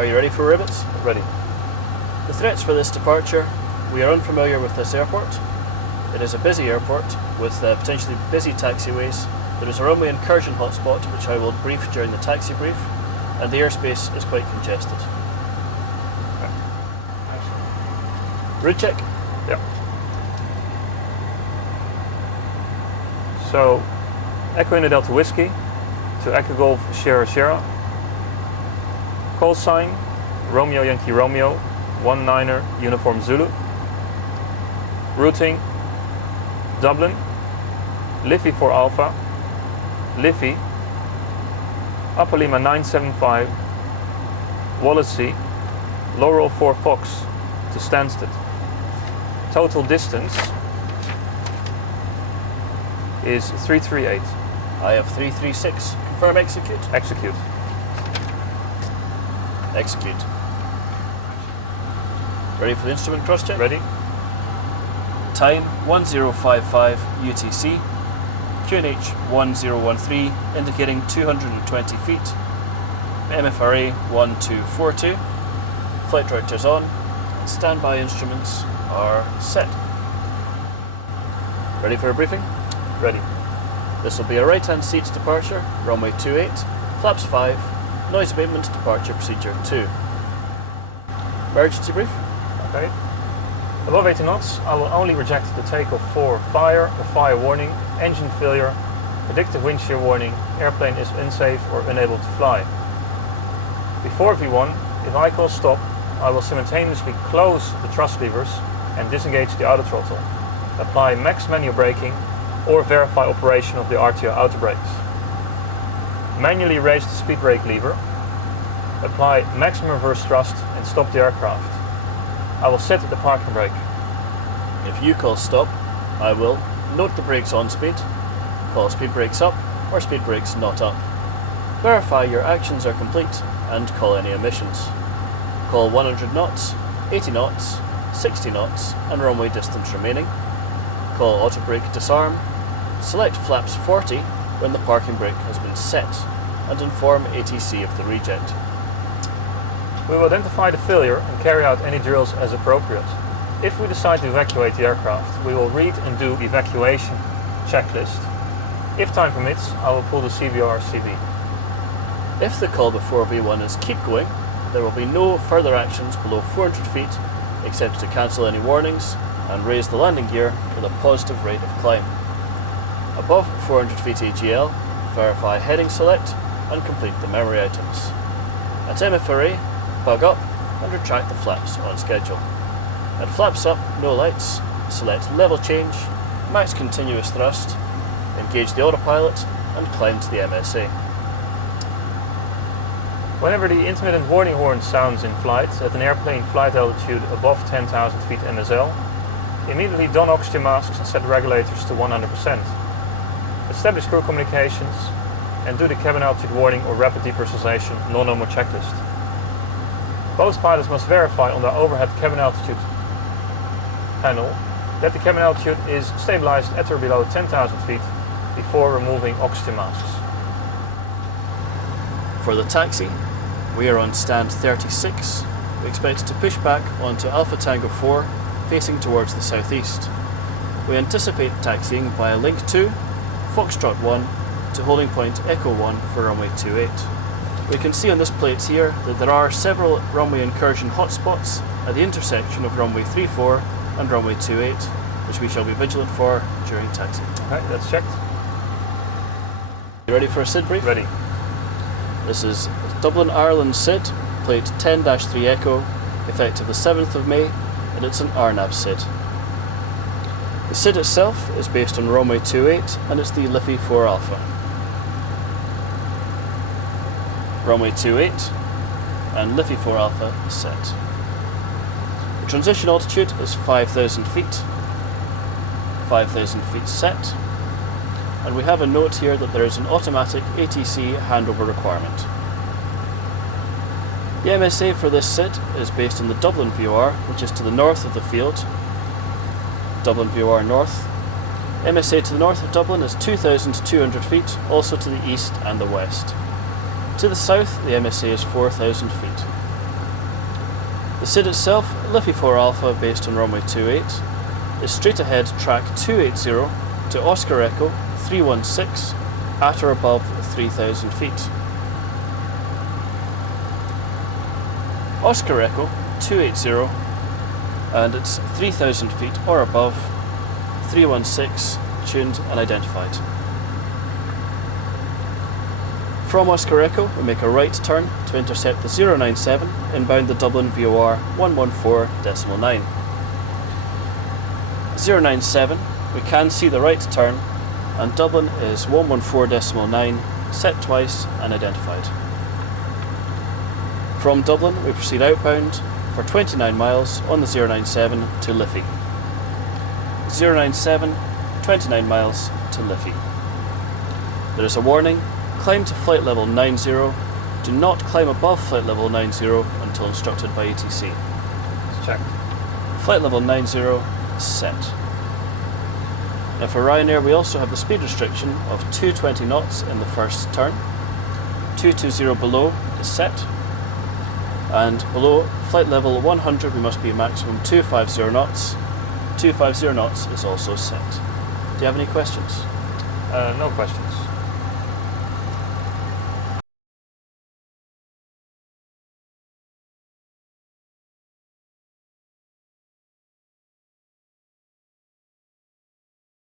Are you ready for Ribets? Ready. The threats for this departure: we are unfamiliar with this airport. It is a busy airport with potentially busy taxiways. There is a runway incursion hotspot which I will brief during the taxi brief, and the airspace is quite congested. Route check? Yeah. So, Echo India Delta Whiskey to Echo Golf Sierra Sierra. Call sign Romeo Yankee Romeo 19er Uniform Zulu. Routing Dublin, Liffey 4 Alpha, Liffey, Upper Lima 975, Wallasey, Laurel 4 Fox to Stansted. Total distance is 338. I have 336. Confirm execute. Execute. Execute. Ready for the instrument cross check? Ready? Time 1055 UTC. QNH 1013 indicating 220 feet. MFRA 1242. Flight directors on. Standby instruments are set. Ready for a briefing? Ready. This will be a right-hand seats departure, runway 28, flaps 5, noise abatement departure procedure 2. Emergency brief? Okay. Above 80 knots, I will only reject the takeoff for fire or fire warning, engine failure, predictive wind shear warning, airplane is unsafe or unable to fly. Before V1, if I call stop, I will simultaneously close the thrust levers and disengage the auto throttle, apply max manual braking, or verify operation of the RTO auto brakes. Manually raise the speed brake lever, apply maximum reverse thrust and stop the aircraft. I will set the parking brake. If you call stop, I will note the brakes on speed, call speed brakes up or speed brakes not up. Verify your actions are complete and call any emissions. Call 100 knots, 80 knots, 60 knots and runway distance remaining. Call auto brake disarm, select flaps 40 when the parking brake has been set and inform ATC of the reject. We will identify the failure and carry out any drills as appropriate. If we decide to evacuate the aircraft, we will read and do the evacuation checklist. If time permits, I will pull the CBR/CB. If the call before V1 is keep going, there will be no further actions below 400 feet except to cancel any warnings and raise the landing gear with a positive rate of climb. Above 400 feet AGL, verify heading select and complete the memory items. At MFRA, bug up and retract the flaps on schedule. At flaps up, no lights, select level change, max continuous thrust, engage the autopilot and climb to the MSA. Whenever the intermittent warning horn sounds in flight at an airplane flight altitude above 10,000 feet NSL, immediately don oxygen masks and set regulators to 100%. Establish crew communications and do the cabin altitude warning or rapid depressurization non-normal checklist. Both pilots must verify on their overhead cabin altitude panel that the cabin altitude is stabilized at or below 10,000 feet before removing oxygen masks. For the taxi, we are on stand 36. We expect to push back onto Alpha Tango 4 facing towards the southeast. We anticipate taxiing via Link 2, Foxtrot 1 to holding point Echo 1 for runway 28. We can see on this plate here that there are several runway incursion hotspots at the intersection of runway 34 and runway 28, which we shall be vigilant for during taxi. Okay, that's checked. You ready for a SID brief? Ready. This is Dublin, Ireland SID, plate 10-3 Echo, effective the 7th of May, and it's an RNAV SID. The SID itself is based on runway 28 and it's the Liffey 4 Alpha. Runway 28 and Liffey 4 Alpha is set. The transition altitude is 5,000 feet. 5,000 feet set. And we have a note here that there is an automatic ATC handover requirement. The MSA for this SID is based on the Dublin VOR, which is to the north of the field. Dublin VOR north. MSA to the north of Dublin is 2,200 feet, also to the east and the west. To the south, the MSA is 4,000 feet. The SID itself, Liffey 4 Alpha based on runway 28, is straight ahead track 280 to Oscar Echo 316 at or above 3,000 feet. Oscar Echo 280 and it's 3,000 feet or above, 316 tuned and identified. From Oscar Echo we make a right turn to intercept the 097 inbound the Dublin VOR 114.9. 097, we can see the right turn and Dublin is 114.9, set twice and identified. From Dublin we proceed outbound for 29 miles on the 097 to Liffey. 097, 29 miles to Liffey. There is a warning, climb to flight level 90, do not climb above flight level 90 until instructed by ATC. It's checked. Flight level 90 is set. Now for Ryanair we also have the speed restriction of 220 knots in the first turn. 220 below is set. And below flight level 100 we must be a maximum 250 knots. 250 knots is also set. Do you have any questions? No questions.